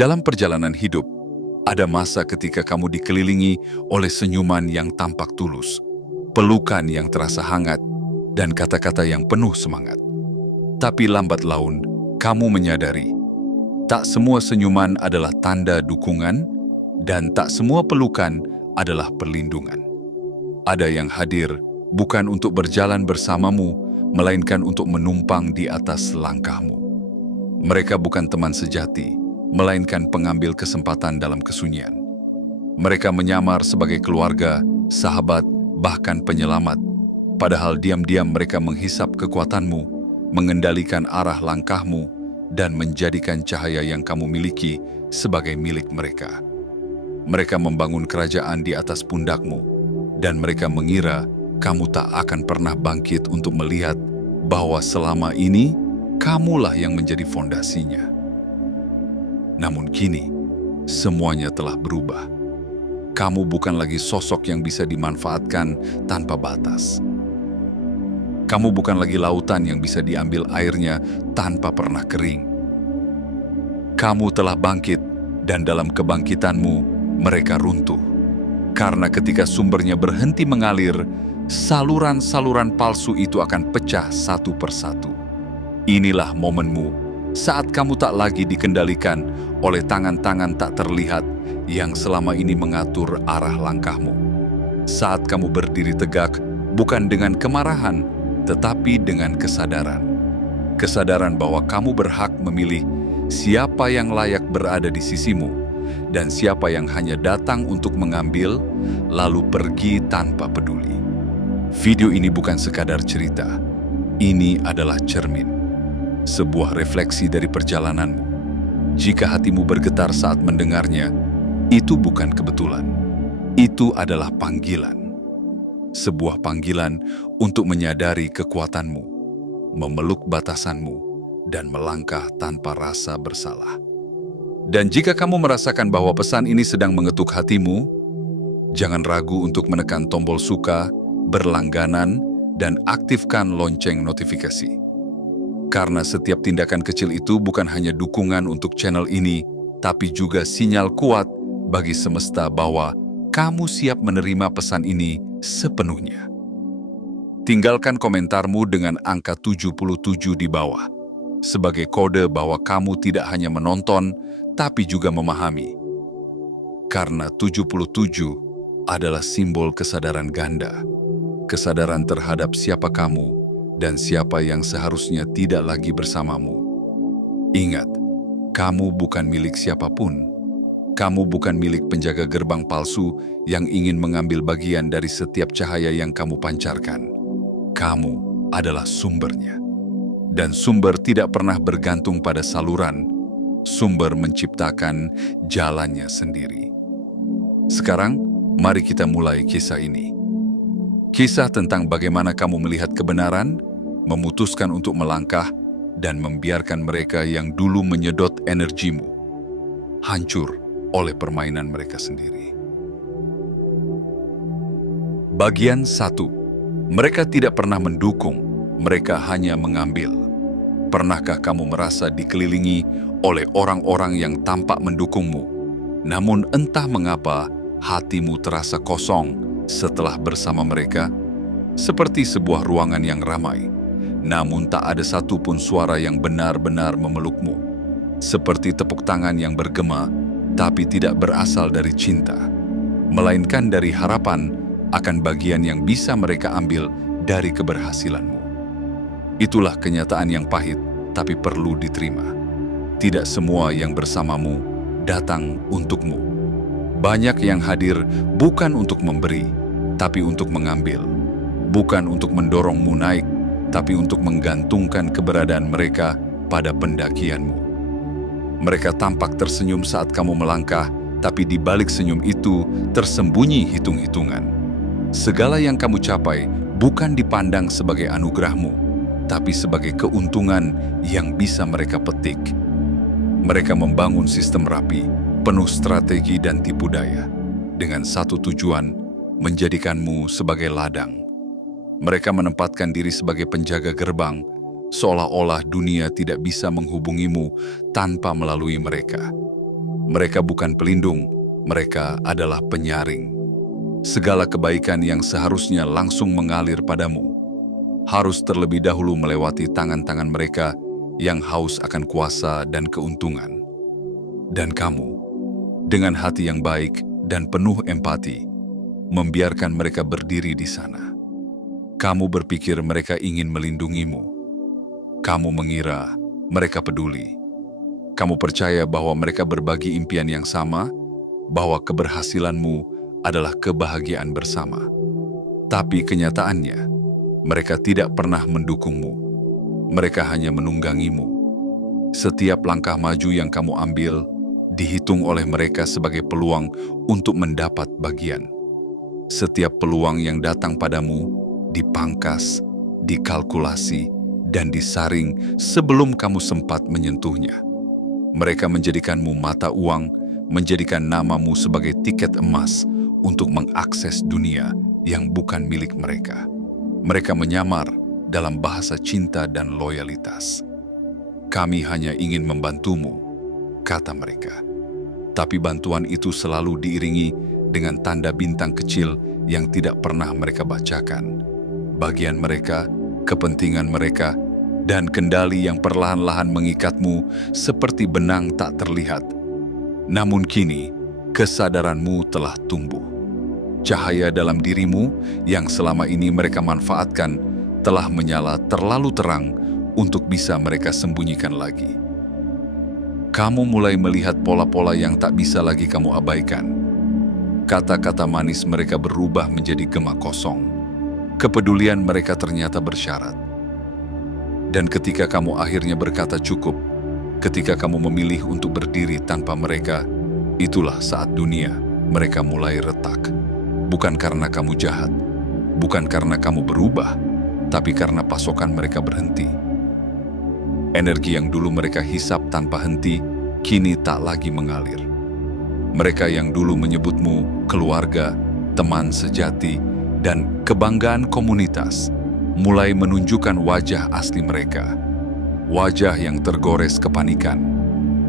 Dalam perjalanan hidup, ada masa ketika kamu dikelilingi oleh senyuman yang tampak tulus, pelukan yang terasa hangat, dan kata-kata yang penuh semangat. Tapi lambat laun, kamu menyadari, tak semua senyuman adalah tanda dukungan, dan tak semua pelukan adalah perlindungan. Ada yang hadir bukan untuk berjalan bersamamu, melainkan untuk menumpang di atas langkahmu. Mereka bukan teman sejati, melainkan pengambil kesempatan dalam kesunyian. Mereka menyamar sebagai keluarga, sahabat, bahkan penyelamat. Padahal diam-diam mereka menghisap kekuatanmu, mengendalikan arah langkahmu, dan menjadikan cahaya yang kamu miliki sebagai milik mereka. Mereka membangun kerajaan di atas pundakmu, dan mereka mengira kamu tak akan pernah bangkit untuk melihat bahwa selama ini kamulah yang menjadi fondasinya. Namun kini, semuanya telah berubah. Kamu bukan lagi sosok yang bisa dimanfaatkan tanpa batas. Kamu bukan lagi lautan yang bisa diambil airnya tanpa pernah kering. Kamu telah bangkit, dan dalam kebangkitanmu, mereka runtuh. Karena ketika sumbernya berhenti mengalir, saluran-saluran palsu itu akan pecah satu persatu. Inilah momenmu saat kamu tak lagi dikendalikan oleh tangan-tangan tak terlihat yang selama ini mengatur arah langkahmu. Saat kamu berdiri tegak, bukan dengan kemarahan, tetapi dengan kesadaran. Kesadaran bahwa kamu berhak memilih siapa yang layak berada di sisimu, dan siapa yang hanya datang untuk mengambil, lalu pergi tanpa peduli. Video ini bukan sekadar cerita, ini adalah cermin. Sebuah refleksi dari perjalananmu. Jika hatimu bergetar saat mendengarnya, itu bukan kebetulan. Itu adalah panggilan. Sebuah panggilan untuk menyadari kekuatanmu, memeluk batasanmu, dan melangkah tanpa rasa bersalah. Dan jika kamu merasakan bahwa pesan ini sedang mengetuk hatimu, jangan ragu untuk menekan tombol suka, berlangganan, dan aktifkan lonceng notifikasi. Karena setiap tindakan kecil itu bukan hanya dukungan untuk channel ini, tapi juga sinyal kuat bagi semesta bahwa kamu siap menerima pesan ini sepenuhnya. Tinggalkan komentarmu dengan angka 77 di bawah, sebagai kode bahwa kamu tidak hanya menonton, tapi juga memahami. Karena 77 adalah simbol kesadaran ganda, kesadaran terhadap siapa kamu, dan siapa yang seharusnya tidak lagi bersamamu. Ingat, kamu bukan milik siapapun. Kamu bukan milik penjaga gerbang palsu yang ingin mengambil bagian dari setiap cahaya yang kamu pancarkan. Kamu adalah sumbernya. Dan sumber tidak pernah bergantung pada saluran. Sumber menciptakan jalannya sendiri. Sekarang, mari kita mulai kisah ini. Kisah tentang bagaimana kamu melihat kebenaran, memutuskan untuk melangkah, dan membiarkan mereka yang dulu menyedot energimu hancur oleh permainan mereka sendiri. Bagian 1. Mereka tidak pernah mendukung, mereka hanya mengambil. Pernahkah kamu merasa dikelilingi oleh orang-orang yang tampak mendukungmu, namun entah mengapa hatimu terasa kosong setelah bersama mereka? Seperti sebuah ruangan yang ramai, namun tak ada satupun suara yang benar-benar memelukmu. Seperti tepuk tangan yang bergema, tapi tidak berasal dari cinta, melainkan dari harapan akan bagian yang bisa mereka ambil dari keberhasilanmu. Itulah kenyataan yang pahit, tapi perlu diterima. Tidak semua yang bersamamu datang untukmu. Banyak yang hadir bukan untuk memberi, tapi untuk mengambil. Bukan untuk mendorongmu naik, tapi untuk menggantungkan keberadaan mereka pada pendakianmu. Mereka tampak tersenyum saat kamu melangkah, tapi di balik senyum itu tersembunyi hitung-hitungan. Segala yang kamu capai bukan dipandang sebagai anugerahmu, tapi sebagai keuntungan yang bisa mereka petik. Mereka membangun sistem rapi, penuh strategi dan tipu daya, dengan satu tujuan, menjadikanmu sebagai ladang. Mereka menempatkan diri sebagai penjaga gerbang, seolah-olah dunia tidak bisa menghubungimu tanpa melalui mereka. Mereka bukan pelindung, mereka adalah penyaring. Segala kebaikan yang seharusnya langsung mengalir padamu, harus terlebih dahulu melewati tangan-tangan mereka yang haus akan kuasa dan keuntungan. Dan kamu, dengan hati yang baik dan penuh empati, membiarkan mereka berdiri di sana. Kamu berpikir mereka ingin melindungimu. Kamu mengira mereka peduli. Kamu percaya bahwa mereka berbagi impian yang sama, bahwa keberhasilanmu adalah kebahagiaan bersama. Tapi kenyataannya, mereka tidak pernah mendukungmu. Mereka hanya menunggangimu. Setiap langkah maju yang kamu ambil dihitung oleh mereka sebagai peluang untuk mendapat bagian. Setiap peluang yang datang padamu dipangkas, dikalkulasi, dan disaring sebelum kamu sempat menyentuhnya. Mereka menjadikanmu mata uang, menjadikan namamu sebagai tiket emas untuk mengakses dunia yang bukan milik mereka. Mereka menyamar dalam bahasa cinta dan loyalitas. Kami hanya ingin membantumu, kata mereka. Tapi bantuan itu selalu diiringi dengan tanda bintang kecil yang tidak pernah mereka bacakan. Bagian mereka, kepentingan mereka, dan kendali yang perlahan-lahan mengikatmu seperti benang tak terlihat. Namun kini, kesadaranmu telah tumbuh. Cahaya dalam dirimu yang selama ini mereka manfaatkan telah menyala terlalu terang untuk bisa mereka sembunyikan lagi. Kamu mulai melihat pola-pola yang tak bisa lagi kamu abaikan. Kata-kata manis mereka berubah menjadi gema kosong. Kepedulian mereka ternyata bersyarat. Dan ketika kamu akhirnya berkata cukup, ketika kamu memilih untuk berdiri tanpa mereka, itulah saat dunia mereka mulai retak. Bukan karena kamu jahat, bukan karena kamu berubah, tapi karena pasokan mereka berhenti. Energi yang dulu mereka hisap tanpa henti, kini tak lagi mengalir. Mereka yang dulu menyebutmu keluarga, teman sejati, dan kebanggaan komunitas, mulai menunjukkan wajah asli mereka. Wajah yang tergores kepanikan.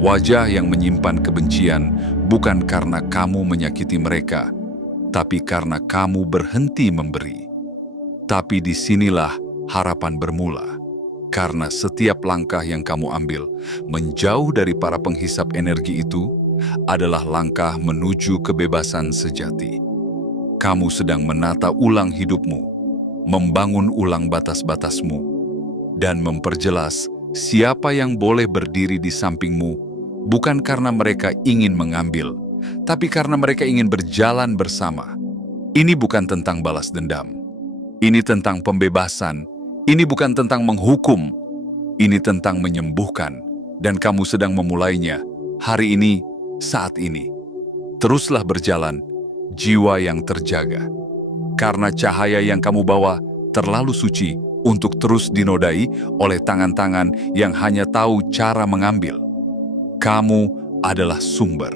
Wajah yang menyimpan kebencian bukan karena kamu menyakiti mereka, tapi karena kamu berhenti memberi. Tapi disinilah harapan bermula, karena setiap langkah yang kamu ambil menjauh dari para penghisap energi itu adalah langkah menuju kebebasan sejati. Kamu sedang menata ulang hidupmu, membangun ulang batas-batasmu, dan memperjelas siapa yang boleh berdiri di sampingmu, bukan karena mereka ingin mengambil, tapi karena mereka ingin berjalan bersama. Ini bukan tentang balas dendam. Ini tentang pembebasan. Ini bukan tentang menghukum. Ini tentang menyembuhkan. Dan kamu sedang memulainya hari ini, saat ini. Teruslah berjalan, jiwa yang terjaga. Karena cahaya yang kamu bawa terlalu suci untuk terus dinodai oleh tangan-tangan yang hanya tahu cara mengambil. Kamu adalah sumber.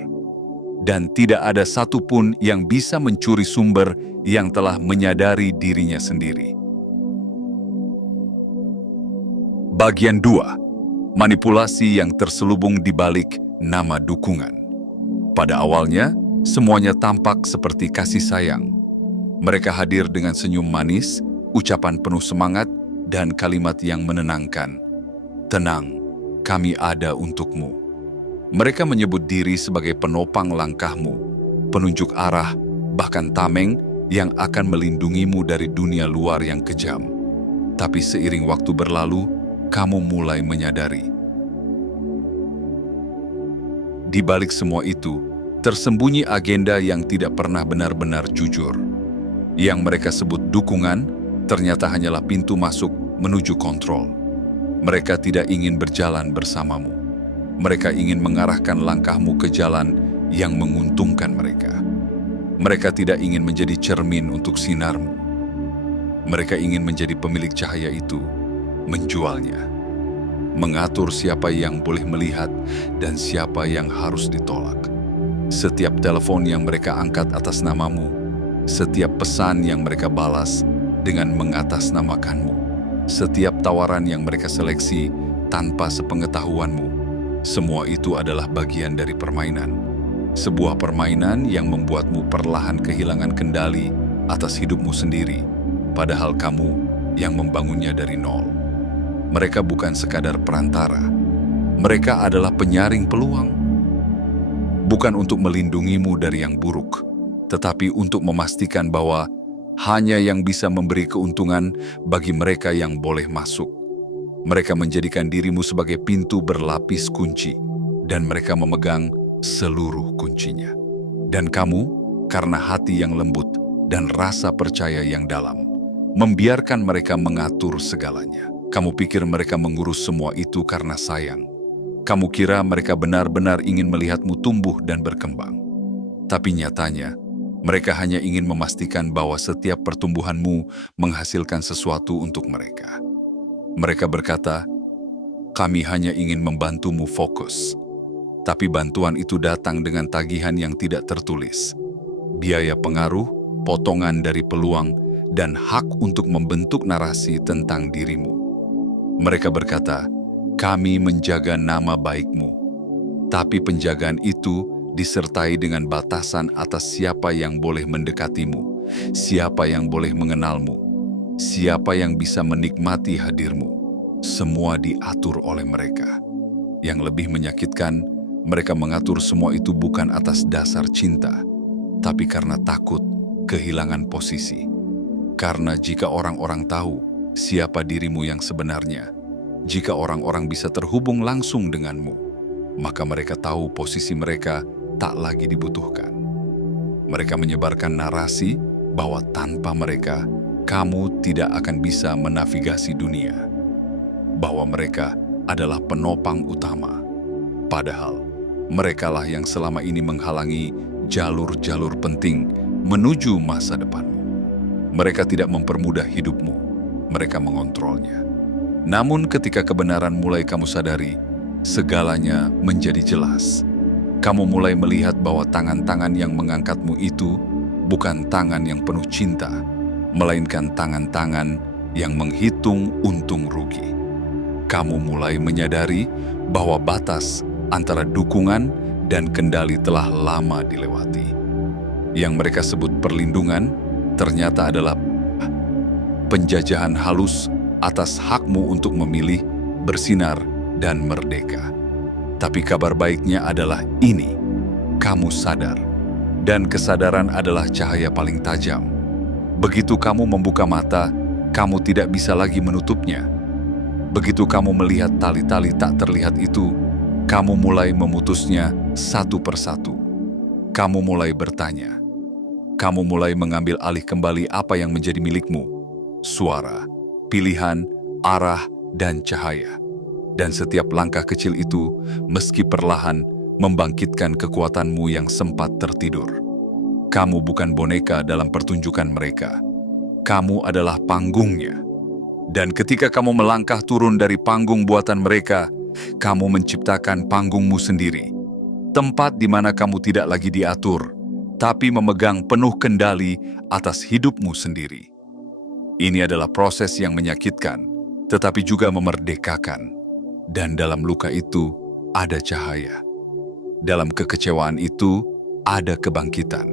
Dan tidak ada satupun yang bisa mencuri sumber yang telah menyadari dirinya sendiri. Bagian 2. Manipulasi yang terselubung di balik nama dukungan. Pada awalnya, semuanya tampak seperti kasih sayang. Mereka hadir dengan senyum manis, ucapan penuh semangat, dan kalimat yang menenangkan. Tenang, kami ada untukmu. Mereka menyebut diri sebagai penopang langkahmu, penunjuk arah, bahkan tameng yang akan melindungimu dari dunia luar yang kejam. Tapi seiring waktu berlalu, kamu mulai menyadari. Di balik semua itu, tersembunyi agenda yang tidak pernah benar-benar jujur. Yang mereka sebut dukungan, ternyata hanyalah pintu masuk menuju kontrol. Mereka tidak ingin berjalan bersamamu. Mereka ingin mengarahkan langkahmu ke jalan yang menguntungkan mereka. Mereka tidak ingin menjadi cermin untuk sinarmu. Mereka ingin menjadi pemilik cahaya itu, menjualnya. Mengatur siapa yang boleh melihat dan siapa yang harus ditolak. Setiap telepon yang mereka angkat atas namamu, setiap pesan yang mereka balas dengan mengatasnamakanmu, setiap tawaran yang mereka seleksi tanpa sepengetahuanmu, semua itu adalah bagian dari permainan. Sebuah permainan yang membuatmu perlahan kehilangan kendali atas hidupmu sendiri, padahal kamu yang membangunnya dari nol. Mereka bukan sekadar perantara. Mereka adalah penyaring peluang. Bukan untuk melindungimu dari yang buruk, tetapi untuk memastikan bahwa hanya yang bisa memberi keuntungan bagi mereka yang boleh masuk. Mereka menjadikan dirimu sebagai pintu berlapis kunci, dan mereka memegang seluruh kuncinya. Dan kamu, karena hati yang lembut dan rasa percaya yang dalam, membiarkan mereka mengatur segalanya. Kamu pikir mereka mengurus semua itu karena sayang. Kamu kira mereka benar-benar ingin melihatmu tumbuh dan berkembang. Tapi nyatanya, mereka hanya ingin memastikan bahwa setiap pertumbuhanmu menghasilkan sesuatu untuk mereka. Mereka berkata, "Kami hanya ingin membantumu fokus." Tapi bantuan itu datang dengan tagihan yang tidak tertulis. Biaya pengaruh, potongan dari peluang, dan hak untuk membentuk narasi tentang dirimu. Mereka berkata, "Kami menjaga nama baikmu." Tapi penjagaan itu disertai dengan batasan atas siapa yang boleh mendekatimu, siapa yang boleh mengenalmu, siapa yang bisa menikmati hadirmu. Semua diatur oleh mereka. Yang lebih menyakitkan, mereka mengatur semua itu bukan atas dasar cinta, tapi karena takut kehilangan posisi. Karena jika orang-orang tahu siapa dirimu yang sebenarnya, jika orang-orang bisa terhubung langsung denganmu, maka mereka tahu posisi mereka tak lagi dibutuhkan. Mereka menyebarkan narasi bahwa tanpa mereka, kamu tidak akan bisa menavigasi dunia. Bahwa mereka adalah penopang utama. Padahal, merekalah yang selama ini menghalangi jalur-jalur penting menuju masa depanmu. Mereka tidak mempermudah hidupmu, mereka mengontrolnya. Namun ketika kebenaran mulai kamu sadari, segalanya menjadi jelas. Kamu mulai melihat bahwa tangan-tangan yang mengangkatmu itu bukan tangan yang penuh cinta, melainkan tangan-tangan yang menghitung untung rugi. Kamu mulai menyadari bahwa batas antara dukungan dan kendali telah lama dilewati. Yang mereka sebut perlindungan ternyata adalah penjajahan halus atas hakmu untuk memilih, bersinar, dan merdeka. Tapi kabar baiknya adalah ini, kamu sadar, dan kesadaran adalah cahaya paling tajam. Begitu kamu membuka mata, kamu tidak bisa lagi menutupnya. Begitu kamu melihat tali-tali tak terlihat itu, kamu mulai memutusnya satu persatu. Kamu mulai bertanya. Kamu mulai mengambil alih kembali apa yang menjadi milikmu. Suara, pilihan, arah, dan cahaya. Dan setiap langkah kecil itu, meski perlahan, membangkitkan kekuatanmu yang sempat tertidur. Kamu bukan boneka dalam pertunjukan mereka. Kamu adalah panggungnya. Dan ketika kamu melangkah turun dari panggung buatan mereka, kamu menciptakan panggungmu sendiri. Tempat di mana kamu tidak lagi diatur, tapi memegang penuh kendali atas hidupmu sendiri. Ini adalah proses yang menyakitkan, tetapi juga memerdekakan. Dan dalam luka itu ada cahaya. Dalam kekecewaan itu ada kebangkitan.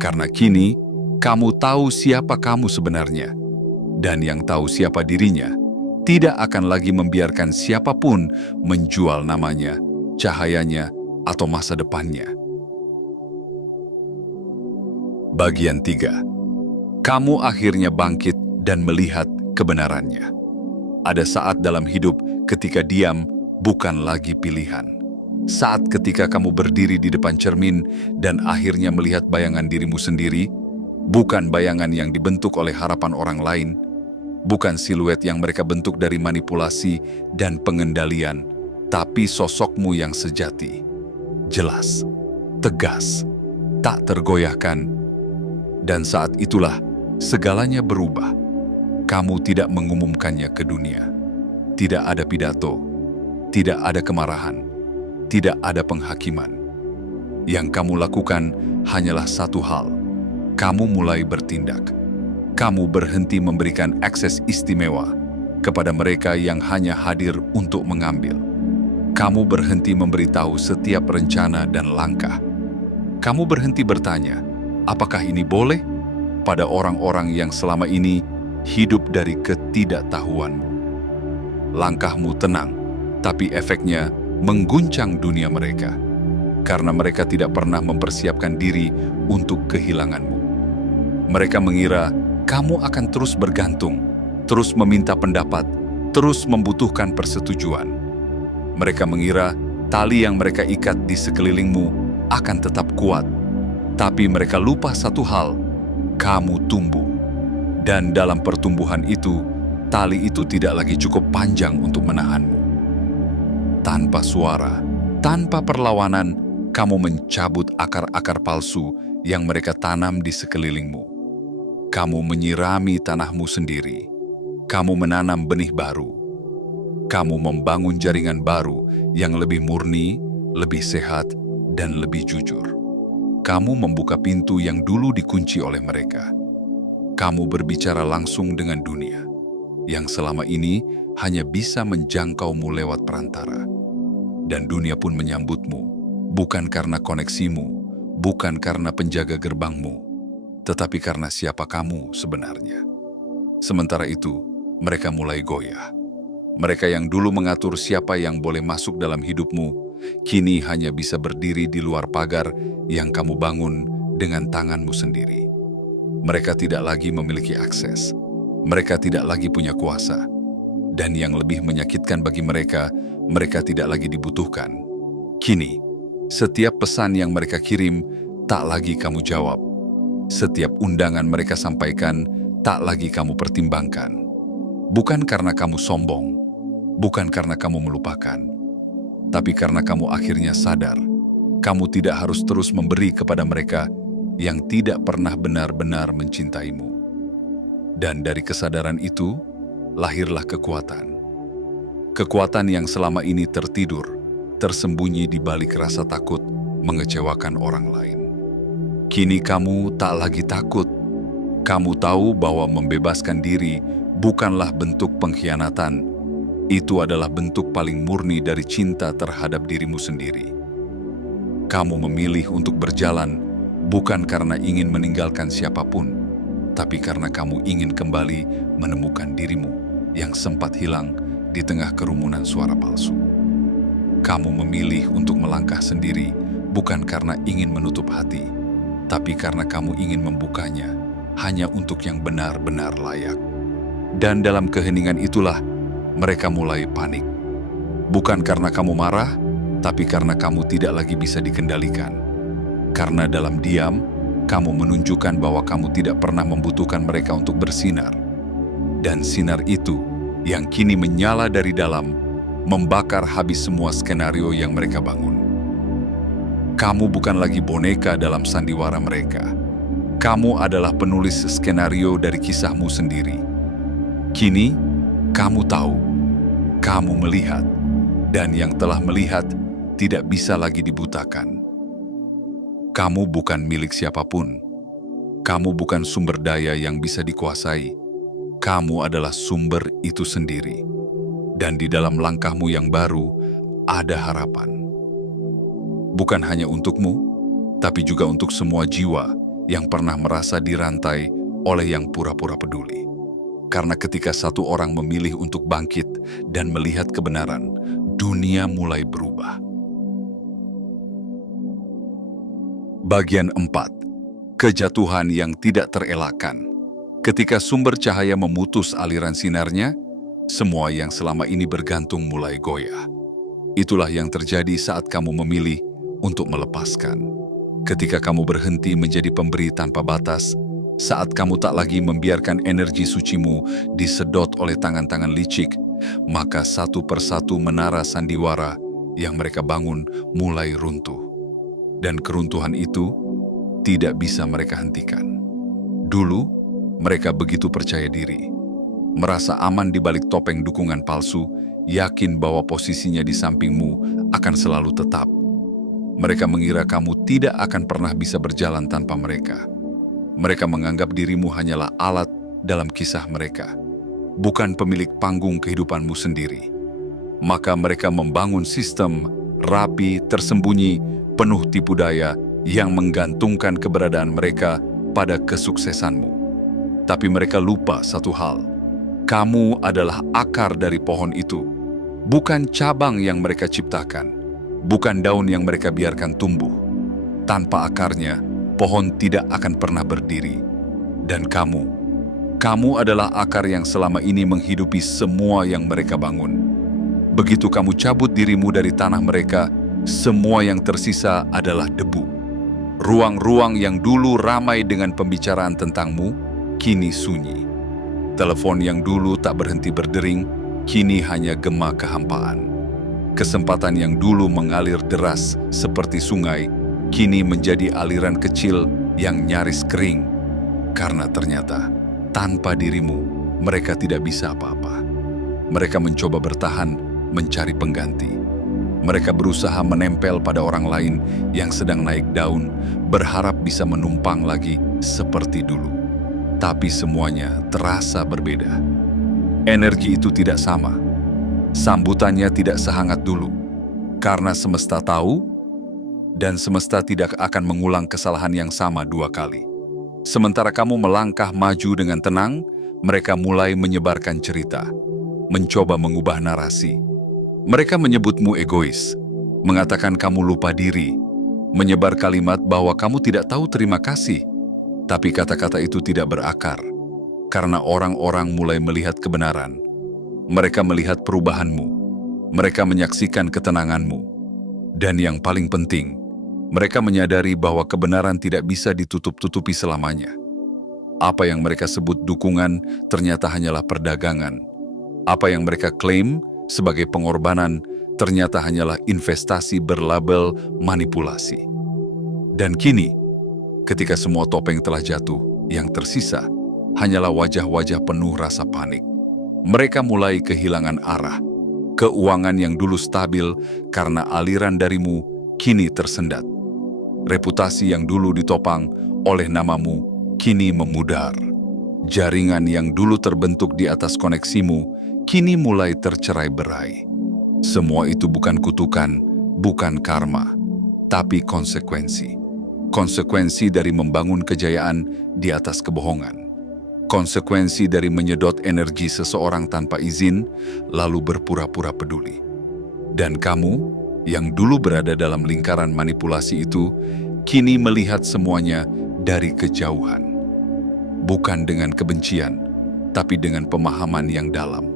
Karena kini kamu tahu siapa kamu sebenarnya. Dan yang tahu siapa dirinya tidak akan lagi membiarkan siapapun menjual namanya, cahayanya, atau masa depannya. Bagian 3. Kamu akhirnya bangkit dan melihat kebenarannya. Ada saat dalam hidup ketika diam bukan lagi pilihan. Saat ketika kamu berdiri di depan cermin dan akhirnya melihat bayangan dirimu sendiri, bukan bayangan yang dibentuk oleh harapan orang lain, bukan siluet yang mereka bentuk dari manipulasi dan pengendalian, tapi sosokmu yang sejati. Jelas, tegas, tak tergoyahkan. Dan saat itulah segalanya berubah. Kamu tidak mengumumkannya ke dunia. Tidak ada pidato, tidak ada kemarahan, tidak ada penghakiman. Yang kamu lakukan hanyalah satu hal. Kamu mulai bertindak. Kamu berhenti memberikan akses istimewa kepada mereka yang hanya hadir untuk mengambil. Kamu berhenti memberitahu setiap rencana dan langkah. Kamu berhenti bertanya, apakah ini boleh? Pada orang-orang yang selama ini hidup dari ketidaktahuanmu. Langkahmu tenang, tapi efeknya mengguncang dunia mereka. Karena mereka tidak pernah mempersiapkan diri untuk kehilanganmu. Mereka mengira kamu akan terus bergantung, terus meminta pendapat, terus membutuhkan persetujuan. Mereka mengira tali yang mereka ikat di sekelilingmu akan tetap kuat. Tapi mereka lupa satu hal, kamu tumbuh. Dan dalam pertumbuhan itu, tali itu tidak lagi cukup panjang untuk menahanmu. Tanpa suara, tanpa perlawanan, kamu mencabut akar-akar palsu yang mereka tanam di sekelilingmu. Kamu menyirami tanahmu sendiri. Kamu menanam benih baru. Kamu membangun jaringan baru yang lebih murni, lebih sehat, dan lebih jujur. Kamu membuka pintu yang dulu dikunci oleh mereka. Kamu berbicara langsung dengan dunia, yang selama ini hanya bisa menjangkaumu lewat perantara. Dan dunia pun menyambutmu, bukan karena koneksimu, bukan karena penjaga gerbangmu, tetapi karena siapa kamu sebenarnya. Sementara itu, mereka mulai goyah. Mereka yang dulu mengatur siapa yang boleh masuk dalam hidupmu, kini hanya bisa berdiri di luar pagar yang kamu bangun dengan tanganmu sendiri. Mereka tidak lagi memiliki akses. Mereka tidak lagi punya kuasa. Dan yang lebih menyakitkan bagi mereka, mereka tidak lagi dibutuhkan. Kini, setiap pesan yang mereka kirim, tak lagi kamu jawab. Setiap undangan mereka sampaikan, tak lagi kamu pertimbangkan. Bukan karena kamu sombong, bukan karena kamu melupakan, tapi karena kamu akhirnya sadar, kamu tidak harus terus memberi kepada mereka yang tidak pernah benar-benar mencintaimu. Dan dari kesadaran itu, lahirlah kekuatan. Kekuatan yang selama ini tertidur, tersembunyi di balik rasa takut mengecewakan orang lain. Kini kamu tak lagi takut. Kamu tahu bahwa membebaskan diri bukanlah bentuk pengkhianatan. Itu adalah bentuk paling murni dari cinta terhadap dirimu sendiri. Kamu memilih untuk berjalan bukan karena ingin meninggalkan siapapun, tapi karena kamu ingin kembali menemukan dirimu yang sempat hilang di tengah kerumunan suara palsu. Kamu memilih untuk melangkah sendiri bukan karena ingin menutup hati, tapi karena kamu ingin membukanya hanya untuk yang benar-benar layak. Dan dalam keheningan itulah mereka mulai panik. Bukan karena kamu marah, tapi karena kamu tidak lagi bisa dikendalikan. Karena dalam diam, kamu menunjukkan bahwa kamu tidak pernah membutuhkan mereka untuk bersinar. Dan sinar itu, yang kini menyala dari dalam, membakar habis semua skenario yang mereka bangun. Kamu bukan lagi boneka dalam sandiwara mereka. Kamu adalah penulis skenario dari kisahmu sendiri. Kini, kamu tahu, kamu melihat, dan yang telah melihat tidak bisa lagi dibutakan. Kamu bukan milik siapapun. Kamu bukan sumber daya yang bisa dikuasai. Kamu adalah sumber itu sendiri. Dan di dalam langkahmu yang baru, ada harapan. Bukan hanya untukmu, tapi juga untuk semua jiwa yang pernah merasa dirantai oleh yang pura-pura peduli. Karena ketika satu orang memilih untuk bangkit dan melihat kebenaran, dunia mulai berubah. Bagian 4. Kejatuhan yang tidak terelakkan. Ketika sumber cahaya memutus aliran sinarnya, semua yang selama ini bergantung mulai goyah. Itulah yang terjadi saat kamu memilih untuk melepaskan. Ketika kamu berhenti menjadi pemberi tanpa batas, saat kamu tak lagi membiarkan energi sucimu disedot oleh tangan-tangan licik, maka satu persatu menara sandiwara yang mereka bangun mulai runtuh. Dan keruntuhan itu tidak bisa mereka hentikan. Dulu, mereka begitu percaya diri, merasa aman di balik topeng dukungan palsu, yakin bahwa posisinya di sampingmu akan selalu tetap. Mereka mengira kamu tidak akan pernah bisa berjalan tanpa mereka. Mereka menganggap dirimu hanyalah alat dalam kisah mereka, bukan pemilik panggung kehidupanmu sendiri. Maka mereka membangun sistem rapi, tersembunyi, penuh tipu daya yang menggantungkan keberadaan mereka pada kesuksesanmu. Tapi mereka lupa satu hal. Kamu adalah akar dari pohon itu, bukan cabang yang mereka ciptakan, bukan daun yang mereka biarkan tumbuh. Tanpa akarnya, pohon tidak akan pernah berdiri. Dan kamu adalah akar yang selama ini menghidupi semua yang mereka bangun. Begitu kamu cabut dirimu dari tanah mereka, semua yang tersisa adalah debu. Ruang-ruang yang dulu ramai dengan pembicaraan tentangmu, kini sunyi. Telepon yang dulu tak berhenti berdering, kini hanya gema kehampaan. Kesempatan yang dulu mengalir deras seperti sungai, kini menjadi aliran kecil yang nyaris kering. Karena ternyata, tanpa dirimu, mereka tidak bisa apa-apa. Mereka mencoba bertahan, mencari pengganti. Mereka berusaha menempel pada orang lain yang sedang naik daun, berharap bisa menumpang lagi seperti dulu. Tapi semuanya terasa berbeda. Energi itu tidak sama. Sambutannya tidak sehangat dulu. Karena semesta tahu, dan semesta tidak akan mengulang kesalahan yang sama dua kali. Sementara kamu melangkah maju dengan tenang, mereka mulai menyebarkan cerita, mencoba mengubah narasi. Mereka menyebutmu egois, mengatakan kamu lupa diri, menyebar kalimat bahwa kamu tidak tahu terima kasih. Tapi kata-kata itu tidak berakar, karena orang-orang mulai melihat kebenaran. Mereka melihat perubahanmu, mereka menyaksikan ketenanganmu. Dan yang paling penting, mereka menyadari bahwa kebenaran tidak bisa ditutup-tutupi selamanya. Apa yang mereka sebut dukungan ternyata hanyalah perdagangan. Apa yang mereka klaim sebagai pengorbanan ternyata hanyalah investasi berlabel manipulasi. Dan kini, ketika semua topeng telah jatuh, yang tersisa hanyalah wajah-wajah penuh rasa panik. Mereka mulai kehilangan arah. Keuangan yang dulu stabil karena aliran darimu kini tersendat. Reputasi yang dulu ditopang oleh namamu kini memudar. Jaringan yang dulu terbentuk di atas koneksimu kini mulai tercerai-berai. Semua itu bukan kutukan, bukan karma, tapi konsekuensi. Konsekuensi dari membangun kejayaan di atas kebohongan. Konsekuensi dari menyedot energi seseorang tanpa izin, lalu berpura-pura peduli. Dan kamu yang dulu berada dalam lingkaran manipulasi itu, kini melihat semuanya dari kejauhan. Bukan dengan kebencian, tapi dengan pemahaman yang dalam.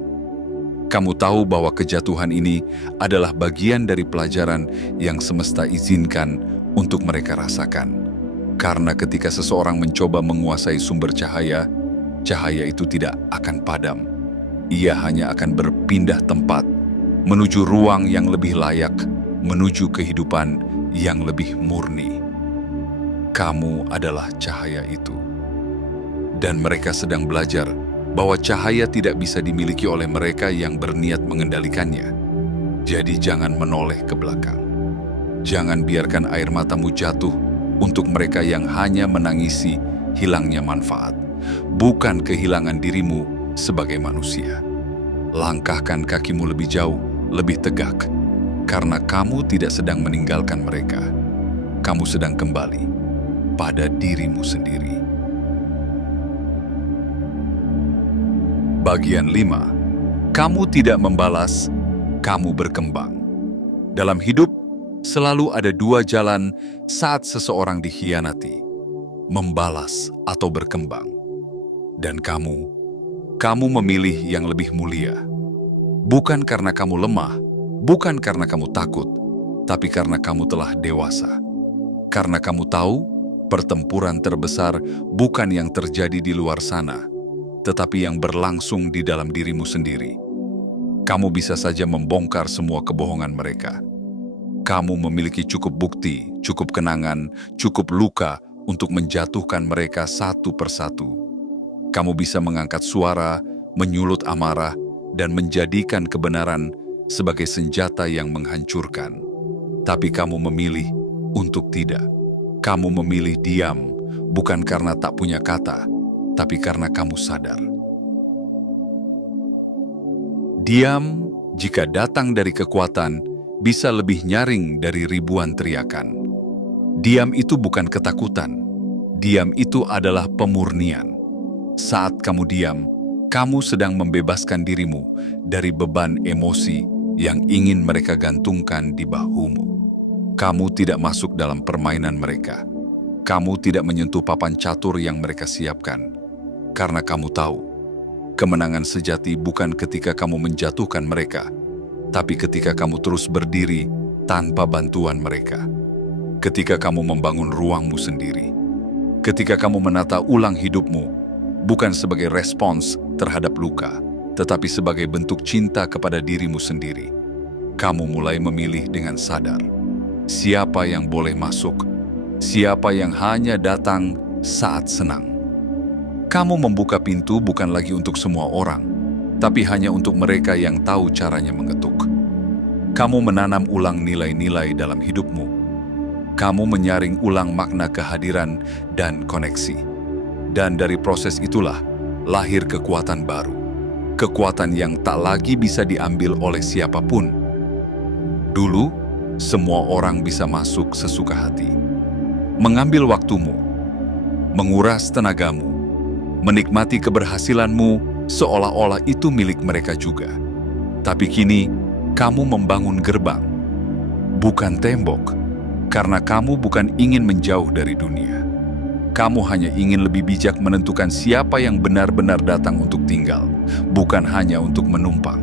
Kamu tahu bahwa kejatuhan ini adalah bagian dari pelajaran yang semesta izinkan untuk mereka rasakan. Karena ketika seseorang mencoba menguasai sumber cahaya, cahaya itu tidak akan padam. Ia hanya akan berpindah tempat, menuju ruang yang lebih layak, menuju kehidupan yang lebih murni. Kamu adalah cahaya itu. Dan mereka sedang belajar bahwa cahaya tidak bisa dimiliki oleh mereka yang berniat mengendalikannya. Jadi jangan menoleh ke belakang. Jangan biarkan air matamu jatuh untuk mereka yang hanya menangisi hilangnya manfaat, bukan kehilangan dirimu sebagai manusia. Langkahkan kakimu lebih jauh, lebih tegak, karena kamu tidak sedang meninggalkan mereka. Kamu sedang kembali pada dirimu sendiri. Bagian 5. Kamu tidak membalas, kamu berkembang. Dalam hidup, selalu ada dua jalan saat seseorang dikhianati, membalas atau berkembang. Dan kamu memilih yang lebih mulia. Bukan karena kamu lemah, bukan karena kamu takut, tapi karena kamu telah dewasa. Karena kamu tahu, pertempuran terbesar bukan yang terjadi di luar sana, tetapi yang berlangsung di dalam dirimu sendiri. Kamu bisa saja membongkar semua kebohongan mereka. Kamu memiliki cukup bukti, cukup kenangan, cukup luka untuk menjatuhkan mereka satu persatu. Kamu bisa mengangkat suara, menyulut amarah, dan menjadikan kebenaran sebagai senjata yang menghancurkan. Tapi kamu memilih untuk tidak. Kamu memilih diam, bukan karena tak punya kata, tapi karena kamu sadar. Diam, jika datang dari kekuatan, bisa lebih nyaring dari ribuan teriakan. Diam itu bukan ketakutan. Diam itu adalah pemurnian. Saat kamu diam, kamu sedang membebaskan dirimu dari beban emosi yang ingin mereka gantungkan di bahumu. Kamu tidak masuk dalam permainan mereka. Kamu tidak menyentuh papan catur yang mereka siapkan. Karena kamu tahu, kemenangan sejati bukan ketika kamu menjatuhkan mereka, tapi ketika kamu terus berdiri tanpa bantuan mereka. Ketika kamu membangun ruangmu sendiri. Ketika kamu menata ulang hidupmu, bukan sebagai respons terhadap luka, tetapi sebagai bentuk cinta kepada dirimu sendiri. Kamu mulai memilih dengan sadar. Siapa yang boleh masuk? Siapa yang hanya datang saat senang? Kamu membuka pintu bukan lagi untuk semua orang, tapi hanya untuk mereka yang tahu caranya mengetuk. Kamu menanam ulang nilai-nilai dalam hidupmu. Kamu menyaring ulang makna kehadiran dan koneksi. Dan dari proses itulah lahir kekuatan baru. Kekuatan yang tak lagi bisa diambil oleh siapapun. Dulu, semua orang bisa masuk sesuka hati. Mengambil waktumu, menguras tenagamu, menikmati keberhasilanmu seolah-olah itu milik mereka juga. Tapi kini, kamu membangun gerbang, bukan tembok. Karena kamu bukan ingin menjauh dari dunia. Kamu hanya ingin lebih bijak menentukan siapa yang benar-benar datang untuk tinggal, bukan hanya untuk menumpang.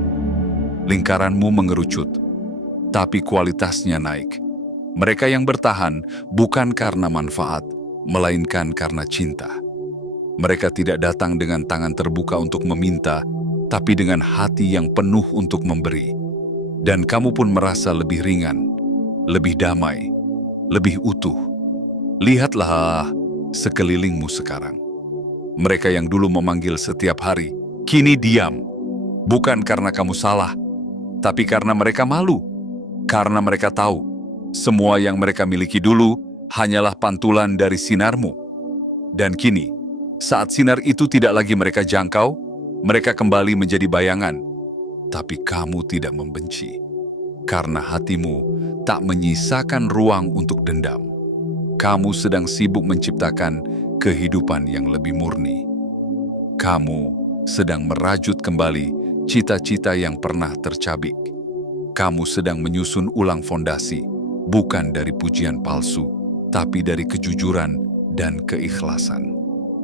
Lingkaranmu mengerucut, tapi kualitasnya naik. Mereka yang bertahan bukan karena manfaat, melainkan karena cinta. Mereka tidak datang dengan tangan terbuka untuk meminta, tapi dengan hati yang penuh untuk memberi. Dan kamu pun merasa lebih ringan, lebih damai, lebih utuh. Lihatlah sekelilingmu sekarang. Mereka yang dulu memanggil setiap hari, kini diam. Bukan karena kamu salah, tapi karena mereka malu. Karena mereka tahu, semua yang mereka miliki dulu hanyalah pantulan dari sinarmu. Dan kini, saat sinar itu tidak lagi mereka jangkau, mereka kembali menjadi bayangan. Tapi kamu tidak membenci, karena hatimu tak menyisakan ruang untuk dendam. Kamu sedang sibuk menciptakan kehidupan yang lebih murni. Kamu sedang merajut kembali cita-cita yang pernah tercabik. Kamu sedang menyusun ulang fondasi, bukan dari pujian palsu, tapi dari kejujuran dan keikhlasan.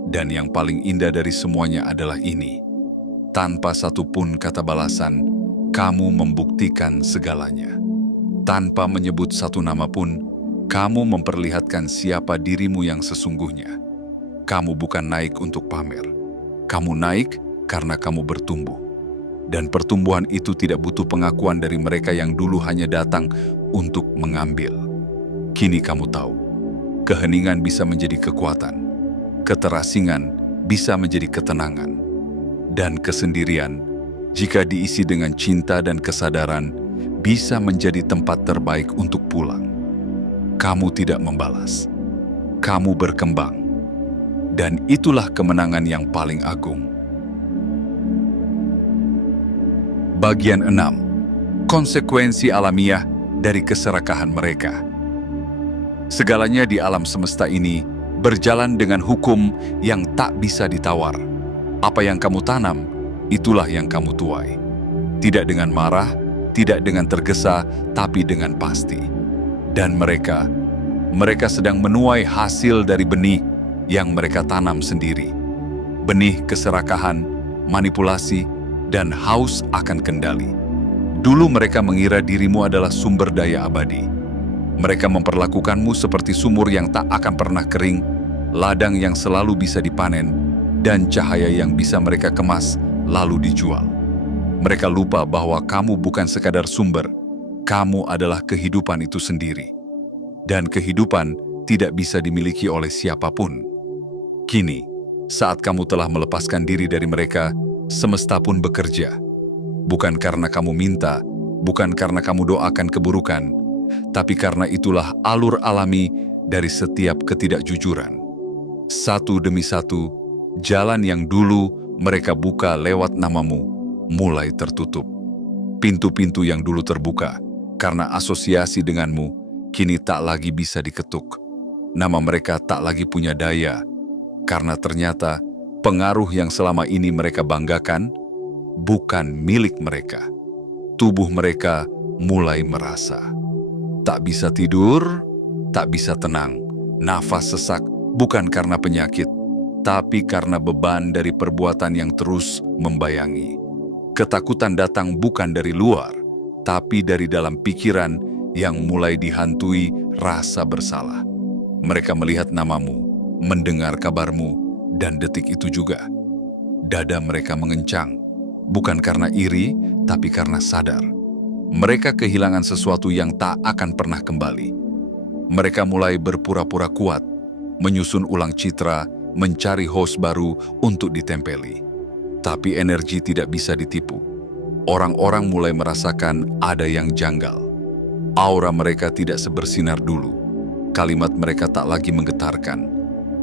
Dan yang paling indah dari semuanya adalah ini. Tanpa satupun kata balasan, kamu membuktikan segalanya. Tanpa menyebut satu nama pun, kamu memperlihatkan siapa dirimu yang sesungguhnya. Kamu bukan naik untuk pamer. Kamu naik karena kamu bertumbuh. Dan pertumbuhan itu tidak butuh pengakuan dari mereka yang dulu hanya datang untuk mengambil. Kini kamu tahu, keheningan bisa menjadi kekuatan. Keterasingan bisa menjadi ketenangan. Dan kesendirian, jika diisi dengan cinta dan kesadaran, bisa menjadi tempat terbaik untuk pulang. Kamu tidak membalas. Kamu berkembang. Dan itulah kemenangan yang paling agung. Bagian 6. Konsekuensi alamiah dari keserakahan mereka. Segalanya di alam semesta ini berjalan dengan hukum yang tak bisa ditawar. Apa yang kamu tanam, itulah yang kamu tuai. Tidak dengan marah, tidak dengan tergesa, tapi dengan pasti. Dan mereka sedang menuai hasil dari benih yang mereka tanam sendiri. Benih keserakahan, manipulasi, dan haus akan kendali. Dulu mereka mengira dirimu adalah sumber daya abadi. Mereka memperlakukanmu seperti sumur yang tak akan pernah kering, ladang yang selalu bisa dipanen, dan cahaya yang bisa mereka kemas lalu dijual. Mereka lupa bahwa kamu bukan sekadar sumber, kamu adalah kehidupan itu sendiri. Dan kehidupan tidak bisa dimiliki oleh siapapun. Kini, saat kamu telah melepaskan diri dari mereka, semesta pun bekerja. Bukan karena kamu minta, bukan karena kamu doakan keburukan, tapi karena itulah alur alami dari setiap ketidakjujuran. Satu demi satu, jalan yang dulu mereka buka lewat namamu mulai tertutup. Pintu-pintu yang dulu terbuka karena asosiasi denganmu kini tak lagi bisa diketuk. Nama mereka tak lagi punya daya, karena ternyata pengaruh yang selama ini mereka banggakan bukan milik mereka. Tubuh mereka mulai merasa tak bisa tidur, tak bisa tenang, nafas sesak bukan karena penyakit, tapi karena beban dari perbuatan yang terus membayangi. Ketakutan datang bukan dari luar, tapi dari dalam pikiran yang mulai dihantui rasa bersalah. Mereka melihat namamu, mendengar kabarmu, dan detik itu juga dada mereka mengencang, bukan karena iri, tapi karena sadar. Mereka kehilangan sesuatu yang tak akan pernah kembali. Mereka mulai berpura-pura kuat, menyusun ulang citra, mencari host baru untuk ditempeli. Tapi energi tidak bisa ditipu. Orang-orang mulai merasakan ada yang janggal. Aura mereka tidak sebersinar dulu. Kalimat mereka tak lagi menggetarkan.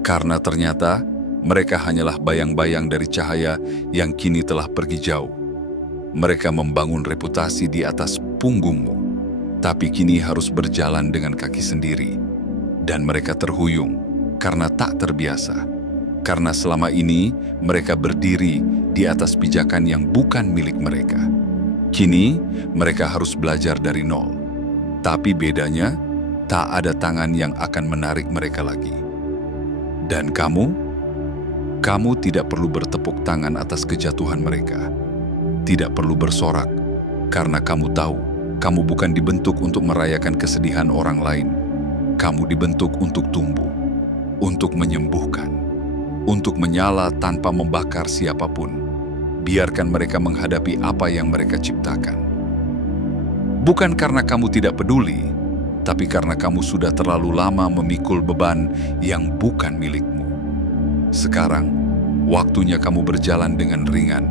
Karena ternyata mereka hanyalah bayang-bayang dari cahaya yang kini telah pergi jauh. Mereka membangun reputasi di atas punggungmu, tapi kini harus berjalan dengan kaki sendiri. Dan mereka terhuyung karena tak terbiasa. Karena selama ini mereka berdiri di atas pijakan yang bukan milik mereka. Kini mereka harus belajar dari nol. Tapi bedanya, tak ada tangan yang akan menarik mereka lagi. Dan kamu tidak perlu bertepuk tangan atas kejatuhan mereka. Tidak perlu bersorak, karena kamu tahu, kamu bukan dibentuk untuk merayakan kesedihan orang lain. Kamu dibentuk untuk tumbuh, untuk menyembuhkan, untuk menyala tanpa membakar siapapun. Biarkan mereka menghadapi apa yang mereka ciptakan. Bukan karena kamu tidak peduli, tapi karena kamu sudah terlalu lama memikul beban yang bukan milikmu. Sekarang, waktunya kamu berjalan dengan ringan,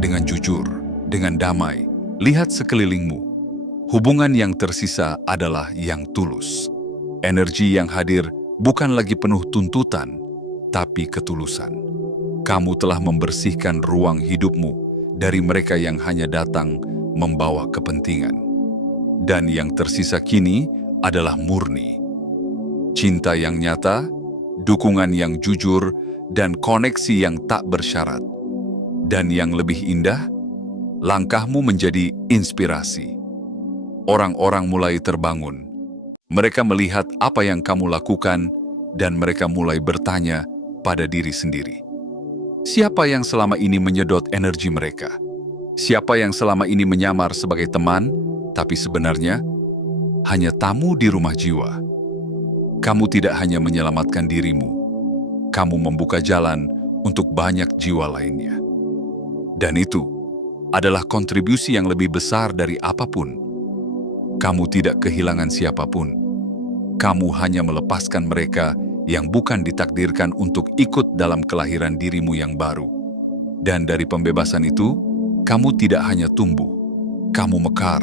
dengan jujur, dengan damai. Lihat sekelilingmu. Hubungan yang tersisa adalah yang tulus. Energi yang hadir bukan lagi penuh tuntutan, tapi ketulusan. Kamu telah membersihkan ruang hidupmu dari mereka yang hanya datang membawa kepentingan. Dan yang tersisa kini adalah murni. Cinta yang nyata, dukungan yang jujur, dan koneksi yang tak bersyarat. Dan yang lebih indah, langkahmu menjadi inspirasi. Orang-orang mulai terbangun. Mereka melihat apa yang kamu lakukan, dan mereka mulai bertanya pada diri sendiri. Siapa yang selama ini menyedot energi mereka? Siapa yang selama ini menyamar sebagai teman, tapi sebenarnya hanya tamu di rumah jiwa? Kamu tidak hanya menyelamatkan dirimu, kamu membuka jalan untuk banyak jiwa lainnya. Dan itu adalah kontribusi yang lebih besar dari apapun. Kamu tidak kehilangan siapapun. Kamu hanya melepaskan mereka yang bukan ditakdirkan untuk ikut dalam kelahiran dirimu yang baru. Dan dari pembebasan itu, kamu tidak hanya tumbuh, kamu mekar,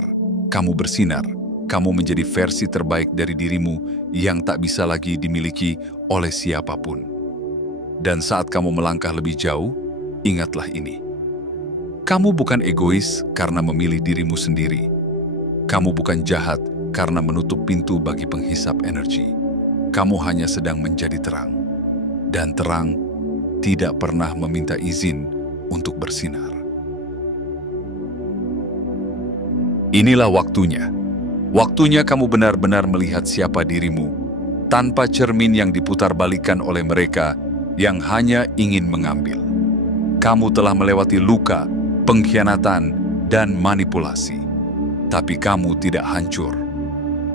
kamu bersinar, kamu menjadi versi terbaik dari dirimu yang tak bisa lagi dimiliki oleh siapapun. Dan saat kamu melangkah lebih jauh, ingatlah ini. Kamu bukan egois karena memilih dirimu sendiri. Kamu bukan jahat karena menutup pintu bagi penghisap energi. Kamu hanya sedang menjadi terang. Dan terang tidak pernah meminta izin untuk bersinar. Inilah waktunya. Waktunya kamu benar-benar melihat siapa dirimu, tanpa cermin yang diputarbalikkan oleh mereka yang hanya ingin mengambil. Kamu telah melewati luka, pengkhianatan, dan manipulasi. Tapi kamu tidak hancur.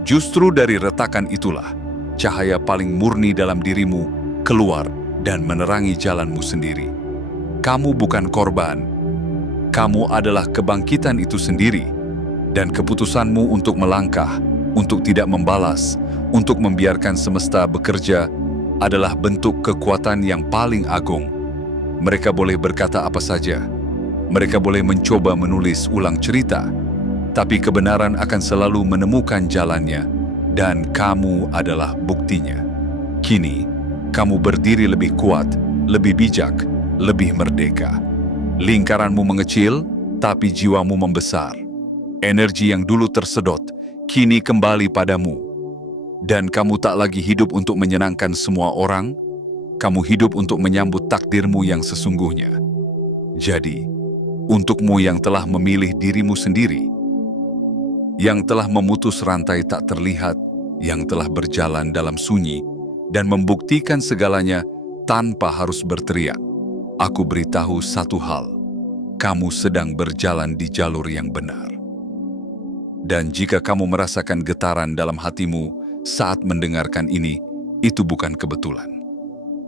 Justru dari retakan itulah, cahaya paling murni dalam dirimu keluar dan menerangi jalanmu sendiri. Kamu bukan korban. Kamu adalah kebangkitan itu sendiri. Dan keputusanmu untuk melangkah, untuk tidak membalas, untuk membiarkan semesta bekerja adalah bentuk kekuatan yang paling agung. Mereka boleh berkata apa saja. Mereka boleh mencoba menulis ulang cerita. Tapi kebenaran akan selalu menemukan jalannya. Dan kamu adalah buktinya. Kini, kamu berdiri lebih kuat, lebih bijak, lebih merdeka. Lingkaranmu mengecil, tapi jiwamu membesar. Energi yang dulu tersedot, kini kembali padamu. Dan kamu tak lagi hidup untuk menyenangkan semua orang, kamu hidup untuk menyambut takdirmu yang sesungguhnya. Jadi, untukmu yang telah memilih dirimu sendiri, yang telah memutus rantai tak terlihat, yang telah berjalan dalam sunyi, dan membuktikan segalanya tanpa harus berteriak, aku beritahu satu hal, kamu sedang berjalan di jalur yang benar. Dan jika kamu merasakan getaran dalam hatimu saat mendengarkan ini, itu bukan kebetulan.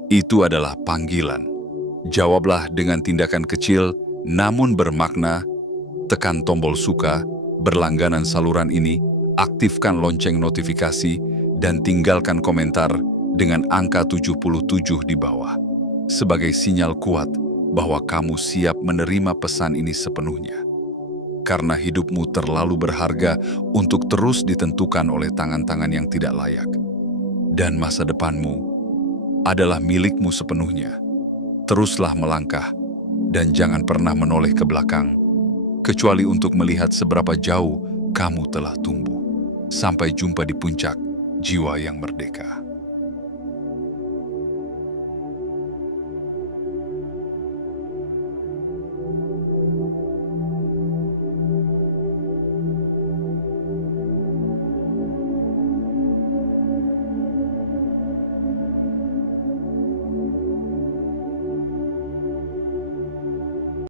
Itu adalah panggilan. Jawablah dengan tindakan kecil, namun bermakna. Tekan tombol suka, berlangganan saluran ini, aktifkan lonceng notifikasi, dan tinggalkan komentar dengan angka 77 di bawah. Sebagai sinyal kuat bahwa kamu siap menerima pesan ini sepenuhnya. Karena hidupmu terlalu berharga untuk terus ditentukan oleh tangan-tangan yang tidak layak. Dan masa depanmu adalah milikmu sepenuhnya. Teruslah melangkah dan jangan pernah menoleh ke belakang, kecuali untuk melihat seberapa jauh kamu telah tumbuh. Sampai jumpa di puncak jiwa yang merdeka.